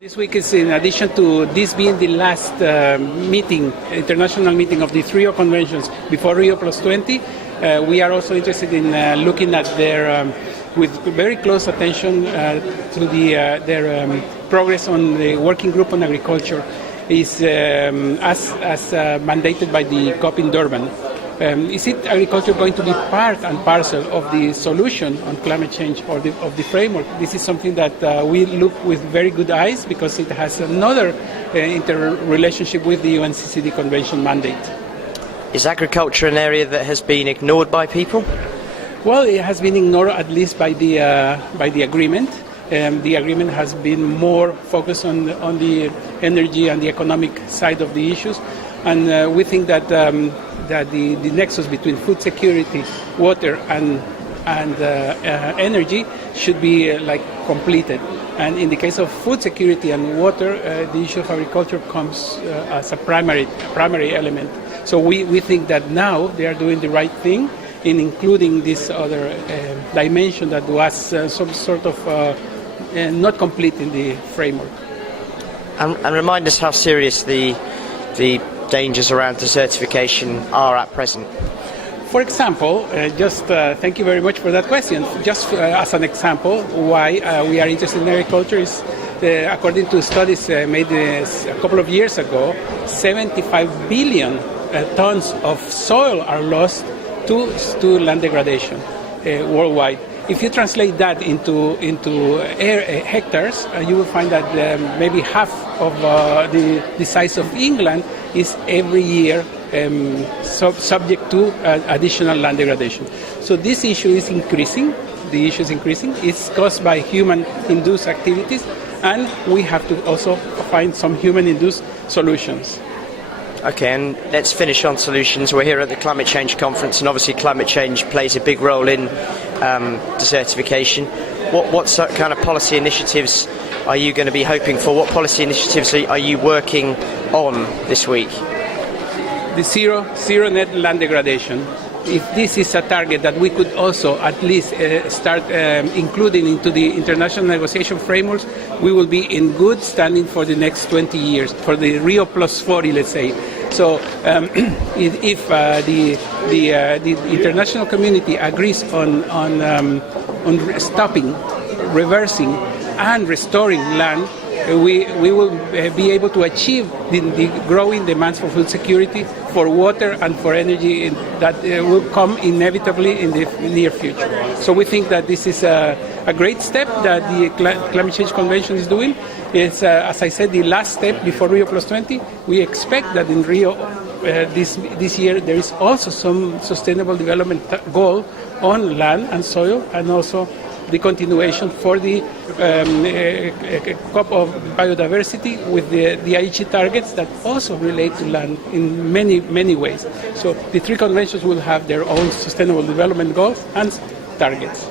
This week is in addition to this being the last international meeting of the Rio conventions before Rio Plus 20, we are also interested in looking at their, with very close attention to their progress on the working group on agriculture is as mandated by the COP in Durban. Is it agriculture going to be part and parcel of the solution on climate change or of the framework? This is something that we look with very good eyes because it has another interrelationship with the UNCCD convention mandate. Is agriculture an area that has been ignored by people? Well, it has been ignored at least by the agreement. The agreement has been more focused on the energy and the economic side of the issues, and we think that the nexus between food security, water, and energy should be completed. And in the case of food security and water, the issue of agriculture comes as a primary element. So we think that now they are doing the right thing in including this other dimension that was some sort of not complete in the framework. And remind us how serious the dangers around desertification are at present. For example, thank you very much for that question. Just as an example, why we are interested in agriculture is, according to studies made a couple of years ago, 75 billion tons of soil are lost to land degradation worldwide. If you translate that into hectares, you will find that maybe half of the size of England is every year subject to additional land degradation. So this issue is increasing. The issue is increasing. It's caused by human-induced activities, and we have to also find some human-induced solutions. Okay, and let's finish on solutions. We're here at the Climate Change Conference, and obviously climate change plays a big role in desertification. What kind of policy initiatives are you going to be hoping for? What policy initiatives are you working on this week? The zero net land degradation. If this is a target that we could also at least start including into the international negotiation frameworks, we will be in good standing for the next 20 years, for the Rio Plus 40, let's say. So if the international community agrees on stopping, reversing, and restoring land, we will be able to achieve the growing demands for food security, for water, and for energy that will come inevitably in the near future. So we think that this is a great step that the Climate Change Convention is doing. It's, as I said, the last step before Rio Plus 20. We expect that in Rio this year there is also some sustainable development goal on land and soil, and also the continuation for the COP of biodiversity with the Aichi targets that also relate to land in many ways. So the three conventions will have their own sustainable development goals and targets.